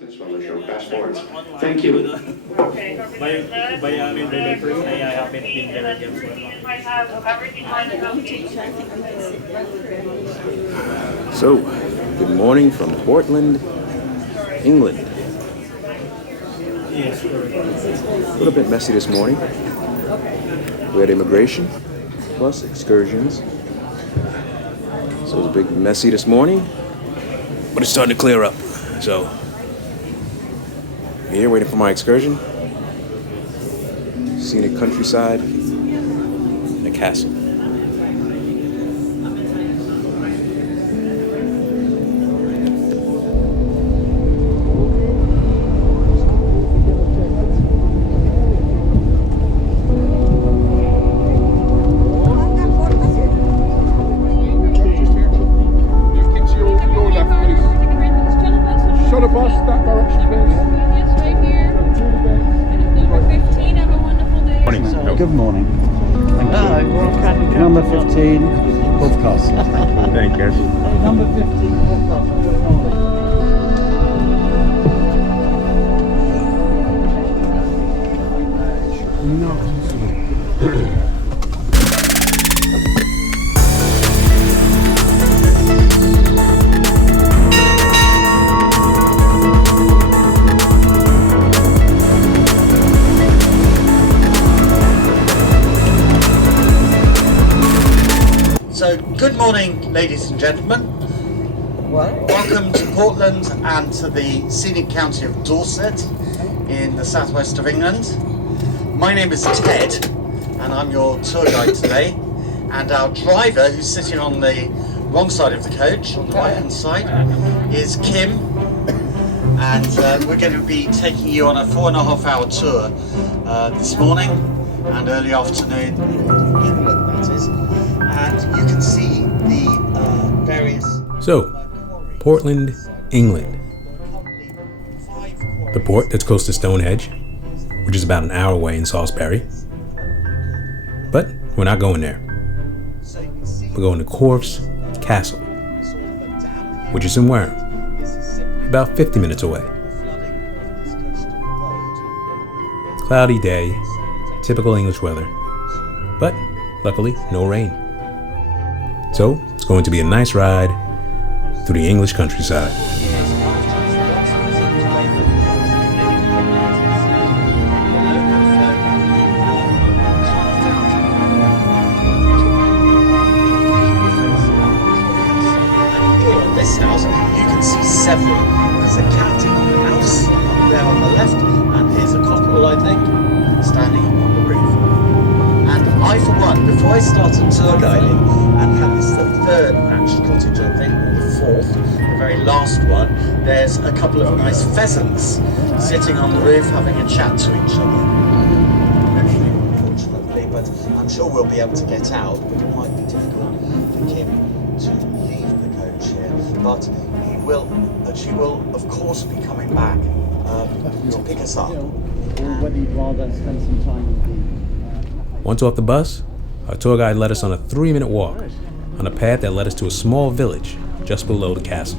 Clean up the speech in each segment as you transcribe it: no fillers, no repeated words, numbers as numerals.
Just want to show passports. Thank you. Bayamin delivery, I haven't been there again. So, good morning from Portland, England. Yes, A little bit messy this morning. We had immigration plus excursions. So it was a bit messy this morning, but it's starting to clear up. So, here waiting for my excursion. Scenic countryside and a castle. Show the bus that direction, please. Yes, right here. Number 15, have a wonderful day. Good morning. Thank you. Number 15, Corfe Castle. Thank you. Number 15, Corfe Castle. So, good morning, ladies and gentlemen. Welcome to Portland and to the scenic county of Dorset in the southwest of England. My name is Ted, and I'm your tour guide today. And our driver, who's sitting on the wrong side of the coach, on the right-hand side, is Kim. And we're going to be taking you on a 4.5-hour tour this morning and early afternoon in England, that is. And you can see the various... So, Portland, England. The port that's close to Stonehenge, which is about an hour away in Salisbury. But we're not going there. We're going to Corfe Castle, which is in Wareham, about 50 minutes away. Cloudy day, typical English weather, but luckily no rain. So it's going to be a nice ride through the English countryside. This house, you can see several. There's a cat in the house up there on the left, and here's a cockerel, I think, standing on the roof. And I, for one, before I started tour guiding, and had this the third thatched cottage, I think, or the fourth, the very last one, there's a couple of nice pheasants sitting on the roof having a chat to each other. Unfortunately, but I'm sure we'll be able to get out, but it might be difficult for Kim to leave the coach here. But she will, of course, be coming back to pick us up. Or whether you'd rather spend some time with the... Once off the bus, our tour guide led us on a 3-minute walk on a path that led us to a small village just below the castle.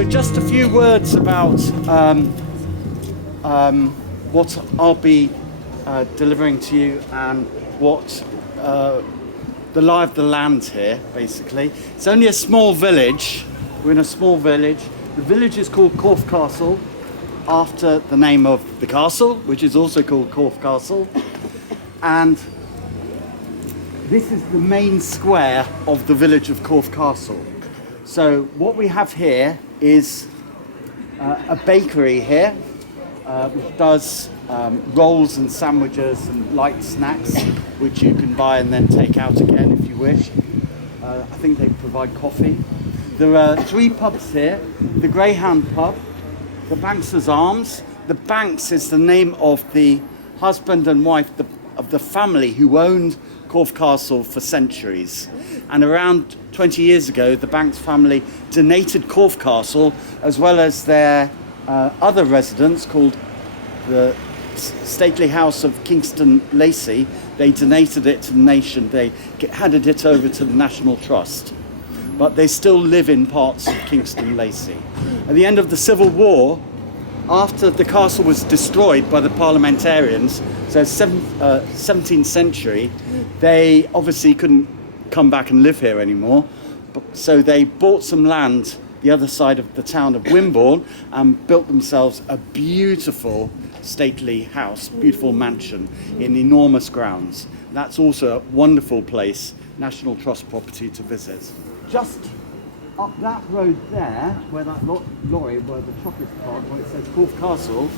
So just a few words about what I'll be delivering to you and what the lie of the land here, basically. It's only a small village. We're in a small village. The village is called Corfe Castle, after the name of the castle, which is also called Corfe Castle. And this is the main square of the village of Corfe Castle. So what we have here is a bakery here, which does rolls and sandwiches and light snacks, which you can buy and then take out again if you wish. I think they provide coffee. There are 3 pubs here: the Greyhound pub, the Banks' Arms. The Banks is the name of the husband and wife of the family who owned Corfe Castle for centuries. And around 20 years ago, the Banks family donated Corfe Castle, as well as their other residence called the stately house of Kingston Lacey. They donated it to the nation. They handed it over to the National Trust. But they still live in parts of Kingston Lacey. At the end of the Civil War, after the castle was destroyed by the parliamentarians, so 17th century, they obviously couldn't come back and live here anymore. So they bought some land the other side of the town of Wimborne and built themselves a beautiful stately house, beautiful mansion in enormous grounds. That's also a wonderful place, National Trust property to visit. Just up that road there, where that lorry, where the truck is parked, where it says Corfe Castle,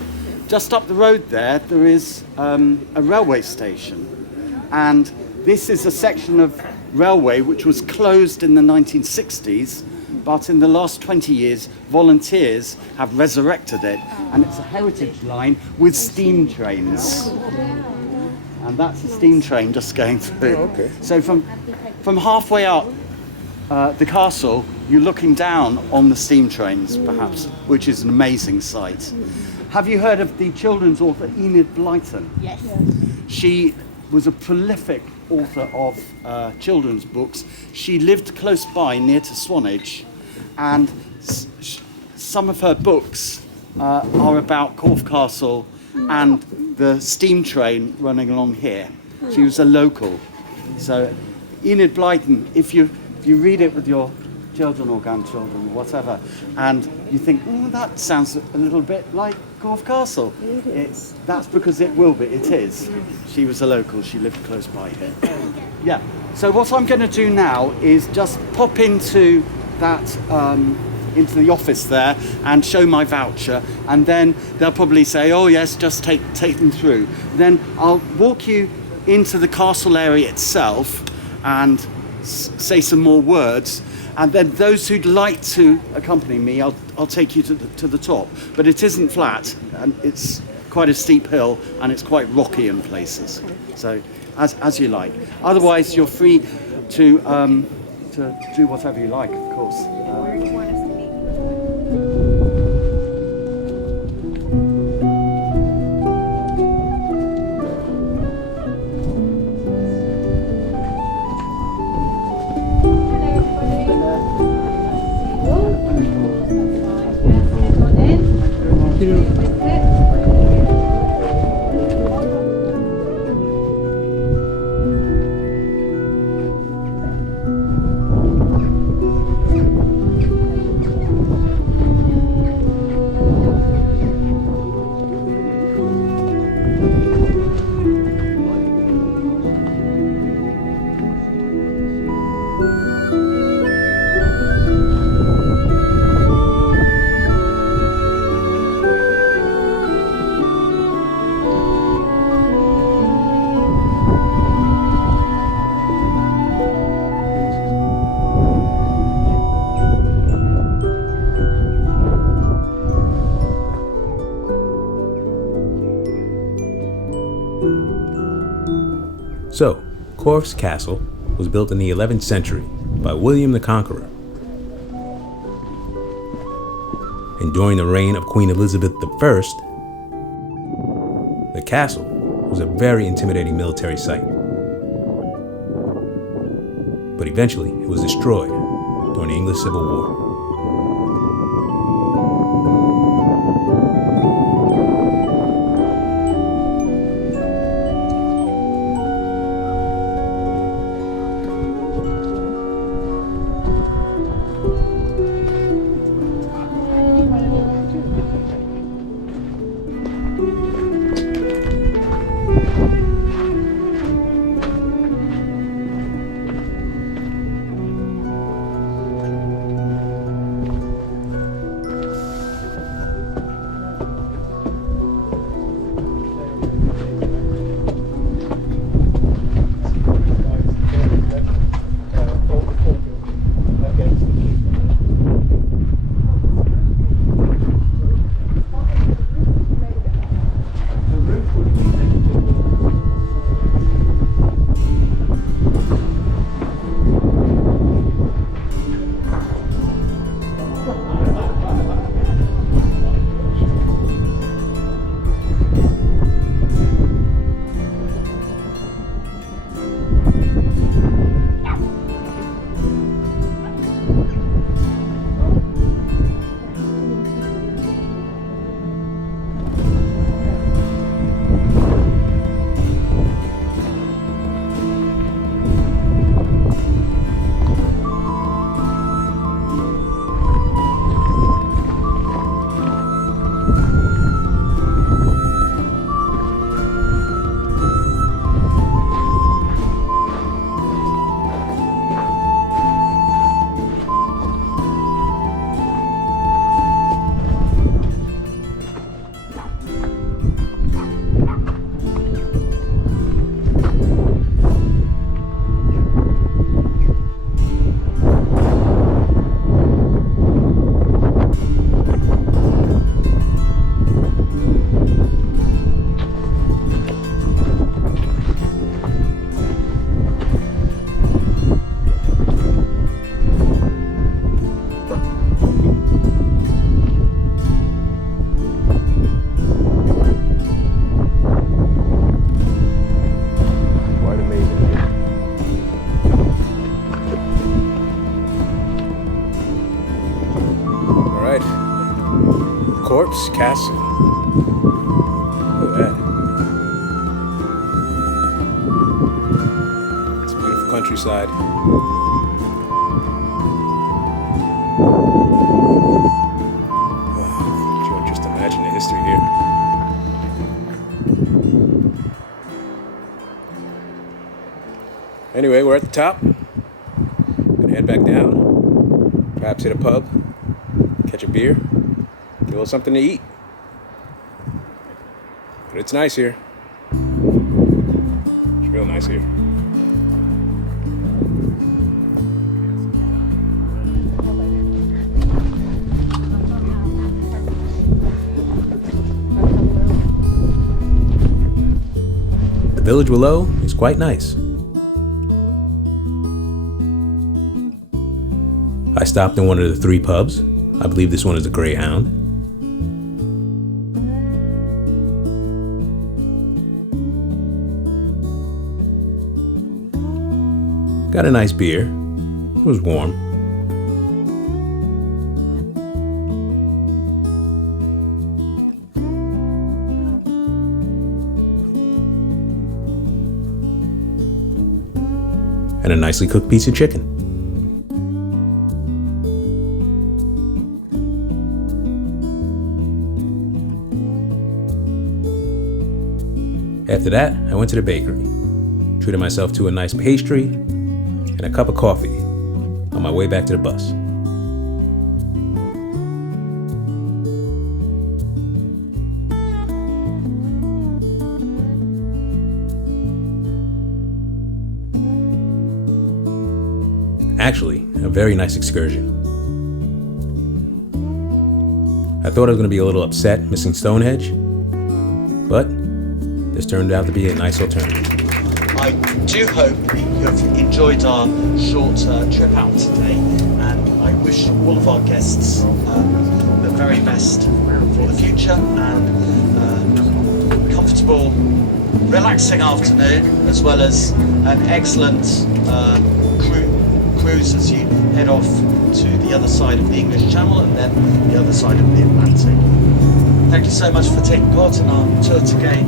just up the road there is a railway station. And this is a section of railway which was closed in the 1960s, but in the last 20 years, volunteers have resurrected it, and it's a heritage line with steam trains. And that's a steam train just going through. Oh, okay. So from halfway up the castle, you're looking down on the steam trains, perhaps, which is an amazing sight. Have you heard of the children's author Enid Blyton? Yes. She was a prolific author of children's books. She lived close by, near to Stonehenge, and some of her books are about Corfe Castle and the steam train running along here. She was a local. So Enid Blyton, if you read it with your children or grandchildren or whatever, and you think, oh, that sounds a little bit like Corfe Castle. That's because it will be, it is. She was a local, she lived close by here. Yeah, so what I'm going to do now is just pop into that, into the office there and show my voucher, and then they'll probably say, oh yes, just take them through. Then I'll walk you into the castle area itself and say some more words, and then those who'd like to accompany me, I'll take you to the top. But it isn't flat, and it's quite a steep hill, and it's quite rocky in places. So as you like. Otherwise, you're free to do whatever you like, of course. Where do you want us to be? So, Corfe Castle was built in the 11th century by William the Conqueror. And during the reign of Queen Elizabeth I, the castle was a very intimidating military site. But eventually it was destroyed during the English Civil War. Alright. Corfe Castle. Look at that. It's a beautiful countryside. Oh, just imagine the history here. Anyway, we're at the top. Gonna head back down. Perhaps hit a pub. Catch a beer. Get a little something to eat. But it's nice here. It's real nice here. The village below is quite nice. I stopped in one of the 3 pubs. I believe this one is a Greyhound. Got a nice beer. It was warm. And a nicely cooked piece of chicken. After that, I went to the bakery. Treated myself to a nice pastry and a cup of coffee on my way back to the bus. Actually, a very nice excursion. I thought I was going to be a little upset missing Stonehenge, but this turned out to be a nice alternative. I do hope you've enjoyed our short trip out today, and I wish all of our guests the very best for the future and comfortable, relaxing afternoon, as well as an excellent cruise as you head off to the other side of the English Channel and then the other side of the Atlantic. Thank you so much for taking part in our tour today.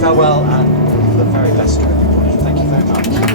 Farewell and all the very best to everybody. Thank you very much.